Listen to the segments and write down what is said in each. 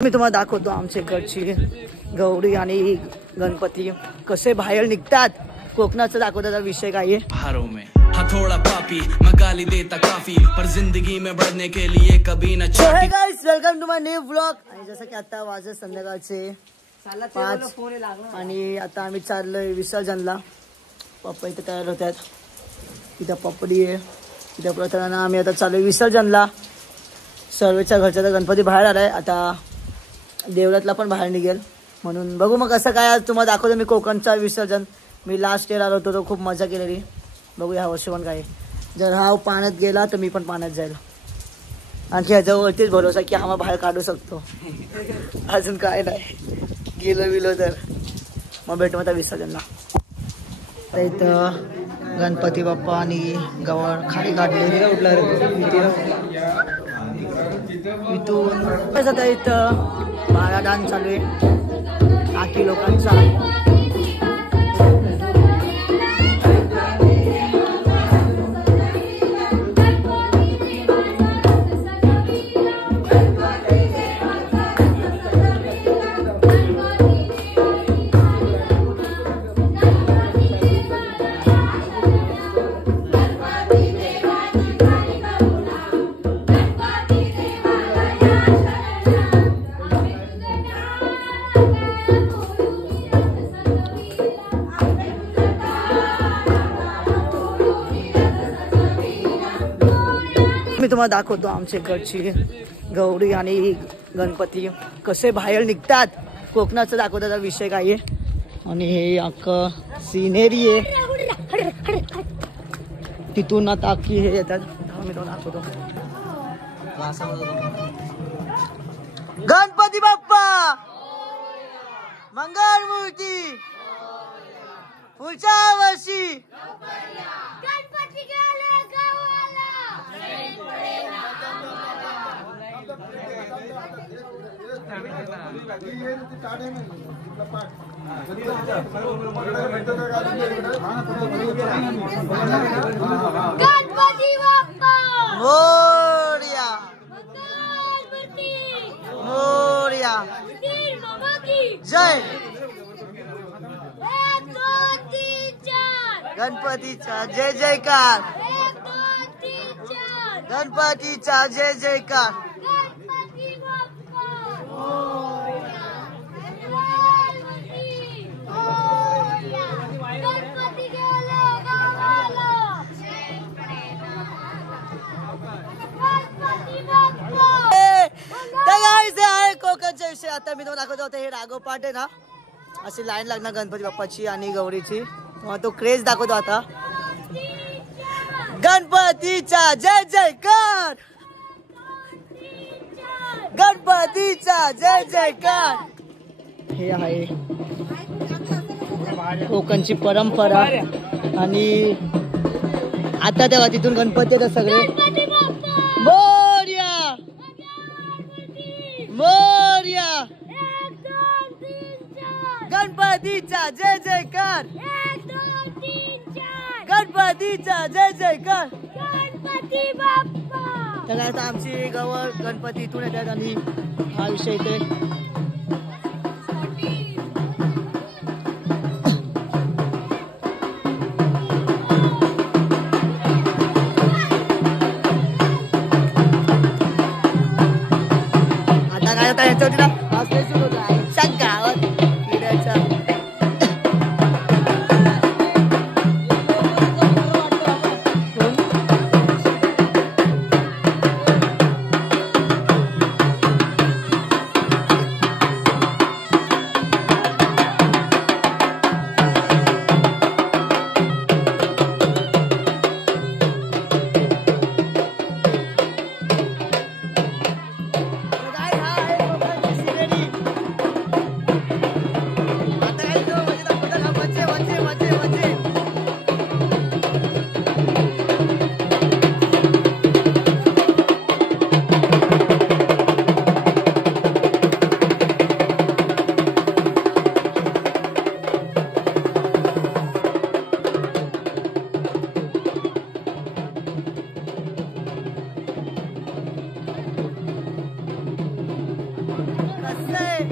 मी तुम्हाला दाखवतो आमच्या इकडची गौरी आणि गणपती कसे बाहेर निघतात। कोकणाचा दाखवण्याचा विषय काय आहे। पहाड़ों में हथौड़ा पापी मैं गाली देता काफी पर जिंदगी में बढ़ने के लिए कभी न चाहती। Hey guys welcome to my new vlog. आणि जसं की आता वाजत संध्याकाळचे 5 आणि आता आम्ही चाललोय विसर्जनला। पप्पा इथे तयार होतात, इथं पपडी आहे, इथं प्रथाना आम्ही आता चाललोय विसर्जनला। सर्वेच्या घरचा तर गणपती बाहेर आलाय, आता देवळातला पण बाहेर निघेल, म्हणून बघू मग कसं काय। आज तुम्हाला दाखवतो मी कोकणचा विसर्जन। मी लास्ट इयर आलो होतो तो खूप मजा केलेली, बघू ह्या वर्षी पण काय। जर हा पाण्यात गेला तर मी पण पाण्यात जाईल, आणखी ह्याच्यावरतीच भरोसा की हा बाहेर काढू शकतो। अजून काय नाही, गेलो बिलो तर मग भेटू आता विसर्जनला। इथं गणपती बाप्पा आणि गवळ खाली काढलेली इथून इथं बारा डान्स चालू आहे आखी लोकांचा। मी तुम्हाला दाखवतो आमच्या इकडची गौरी आणि गणपती कसे बाहेर निघतात। कोकणाचा दाखवण्याचा विषय काय आहे। आणि हे अख्खं सिनेरी आहे, तिथून आता अख्खी हे येतात। मी तुम्हाला दाखवतो गणपती बाप्पा मंगल मूर्ती पुढच्या वर्षी गणपती गेले गावाला। गणपती बाप्पा मोरया मोरया जय। गणपतीचा जय जयकार, गणपतीचा जय जयकार। कोकणच्या विषय आता मी तुम्हाला दाखवतो होते। हे राघोपाठ आहे ना, अशी लाईन लागणार गणपती बाप्पाची आणि गौरीची, तो क्रेज दाखवतो आता। गणपतीचा जय जयकार, गणपतीचा जय जयकार। हे आहे कोकणची परंपरा। आणि आता तेव्हा तिथून गणपती येतात सगळे मोरया मोरया। गणपतीचा जय जयकार, गणपतीचा जय जयकार, गणपती बाप्पा। तर आता आमची गवर गणपती इथून येतात आणि हा विषय इथे आता काय होता ह्याच्यावरती ना गावात फिरायचा। कसं आहे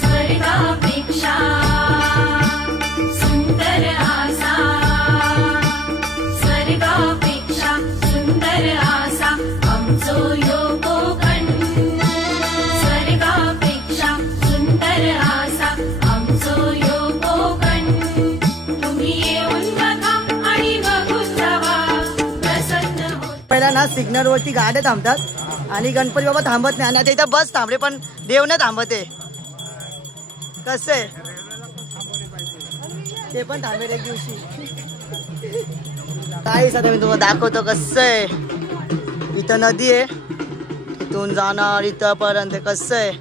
स्वर्गापेक्षा सुंदर आसा स्वर्गापेक्षा सुंदर आसा आमचो ह्यो कोकण स्वर्गापेक्षा सुंदर आसा आमचो ह्यो कोकण तुम्ही येऊन बघा आणि बघून जावा प्रसन्न हो. पहिला ना सिग्नल वरती गाड्या थांबतात आणि गणपती बाबा थांबत नाही आणि आता इथं बस थांबले पण देव नाही थांबते. कसं आहे ते पण थांबेल एक दिवशी. काहीच आता मी तुम्हाला दाखवतो कसं आहे. इथं नदी आहे इथून जाणार इथंपर्यंत कसं आहे.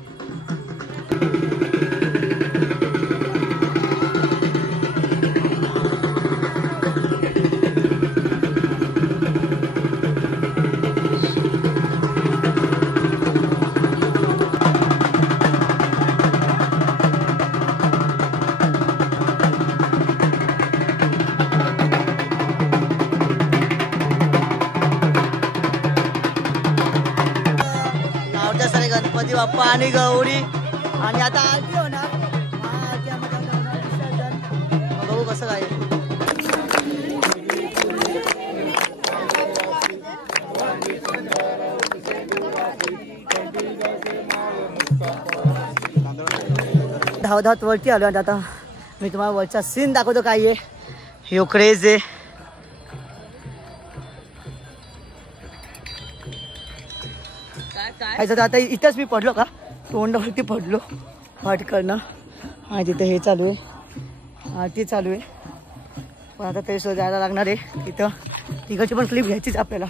गणपती बाप्पा आणि गौरी आणि आता आरती होणार. बघू कसं काय. धावधावत वरती आलो आणि आता मी तुम्हाला वरचा सीन दाखवतो काय आहे. ह्यो क्रेज आहे. आता इथंच मी पडलो का तोंडावरती पडलो हट करणं आणि तिथे हे चालू आहे आरती चालू आहे. पण आता ते जायला लागणार आहे तिथं. तिकडची पण क्लिप घ्यायचीच आपल्याला.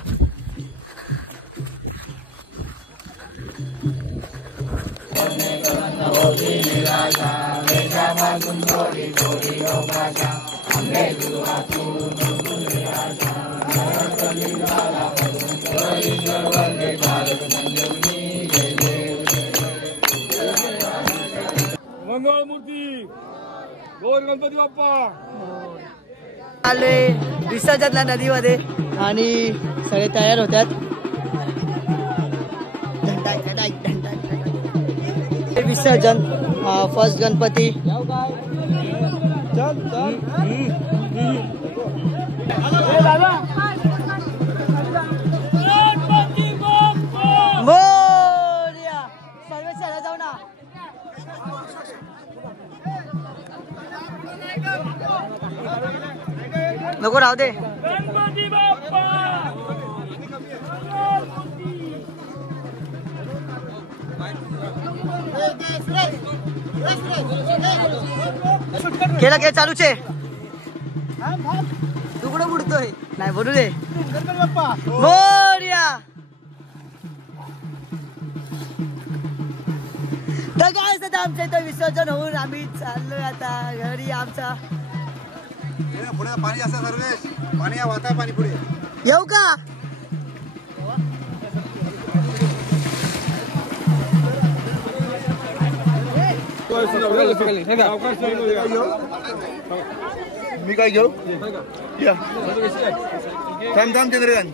मंगळमूर्ती गौर गणपती बाप्पा आले विसर्जनला नदीमध्ये आणि सगळे तयार होतात. विसर्जन फर्स्ट गणपती. सर्वेच्या जाऊ ना. नको राहू दे. केला काय चालूच आहे. तू कुठं बुडतोय नाही बोलू दे. मोरया. तर काय असतं आमच्या इथं विसर्जन होऊन आम्ही चाललोय आता घरी. आमचा पुढे पाणी असं सर्वेश पाणी वाहता पाणी पुढे येऊ का. मी काय घेऊ थांब थांब चंद्रकांत.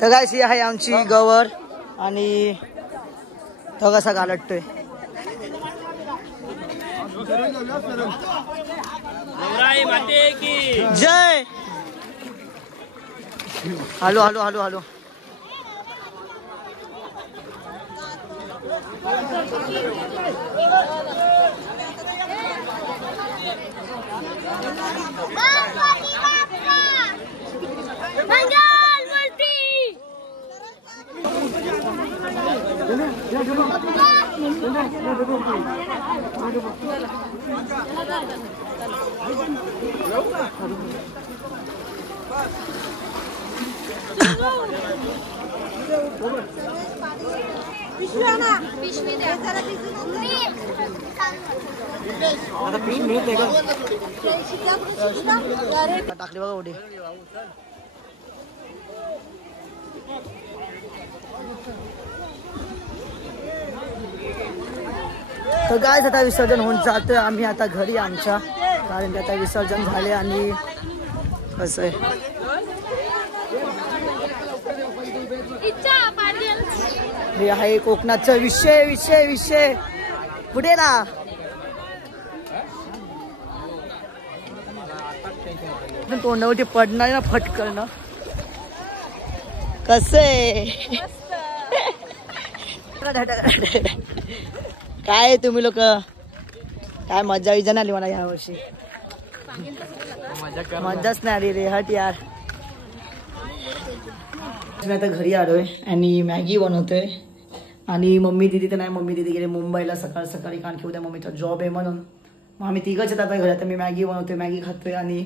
तर काय शी आहे आमची गवर आणि तो कसा घालटतोय. जय. Hello hello hello hello. टाकली बघा उडी. तर काय आता विसर्जन होऊन जातोय आम्ही आता घरी आमच्या. कारण की आता विसर्जन झाले आणि कसं आहे हे आहे कोकणाचा विषय विषय विषय पुढे ना तोंडावरती पडणार ना फटकन ना कसे काय तुम्ही लोक काय मजा विजा नाही आली मला ह्या वर्षी मजाच नाही आली रे हट यार मी आता घरी आलोय आणि मॅगी बनवतोय आणि मम्मी दिदी तर नाही मम्मी दिदी गेले मुंबईला सकाळ सकाळी कारण की उद्या मम्मीचा जॉब आहे म्हणून मग आम्ही तिघंच आता घरात मी मॅगी बनवतोय मॅगी खातोय आणि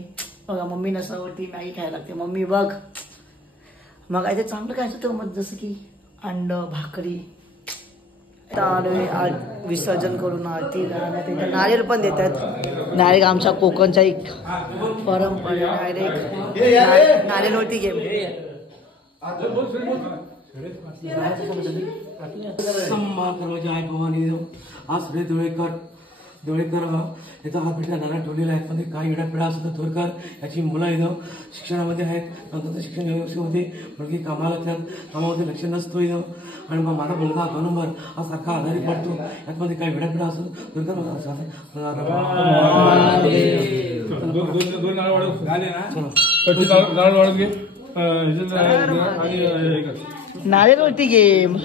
बघा मम्मी नसल्यावरती मॅगी खायला लागते मम्मी बघ मग ते चांगलं काय होतं मग जसं की अंड भाकरी आलोय विसर्जन करून आरती नारळ पण देतात डायरेक्ट आमच्या कोकणचा एक परंपरा डायरेक्ट नारळवरती गेम डोळेकर याचा हा भेटला नाना ठेवलेला आहे पण काही वेळा सुद्धा थोरकर याची मुलं इथं शिक्षणामध्ये आहेत तंत्र शिक्षण व्यवस्थेमध्ये मुलगी कामाला कामामध्ये लक्ष नसतो इथं आणि मग माझा मुलगा 2 नंबर हा सारखा आजारी पडतो यातमध्ये काही वेळा असतो थोरकर नारळवरती गेम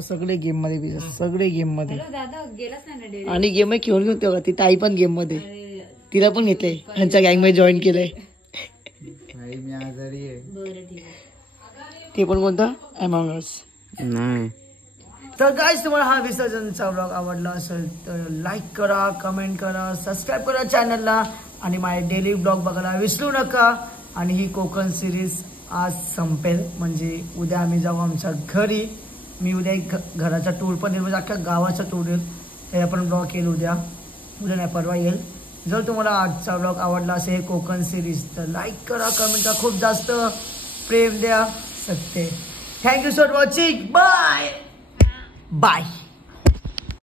सगळे गेम मध्ये सगळे गेम मध्ये आणि गेम खेळून घेतो का ती ताई पण गेम मध्ये तिला पण घेतलंय त्यांच्या गँग मध्ये जॉईन केलंय ते पण कोणता अमॉंग अस नाही तर गाइस तुम्हाला हा विसर्जनचा व्लॉग आवडला असेल तर लाईक करा कमेंट करा सबस्क्राईब करा चॅनलला आणि माझे डेली व्लॉग बघायला विसरू नका आणि ही कोकण सिरीज आज संपेल म्हणजे उद्या आम्ही जाऊ आमच्या घरी मी उद्या एक घराचा टूर पण येईल म्हणजे अख्ख्या गावाचा टूर येईल त्याला पण ब्लॉग येईल उद्या नाही परवा येईल जर तुम्हाला आजचा ब्लॉग आवडला असेल कोकण सिरीज तर लाईक करा कमेंट करा खूप जास्त प्रेम द्या सत्य thank you for watching bye bye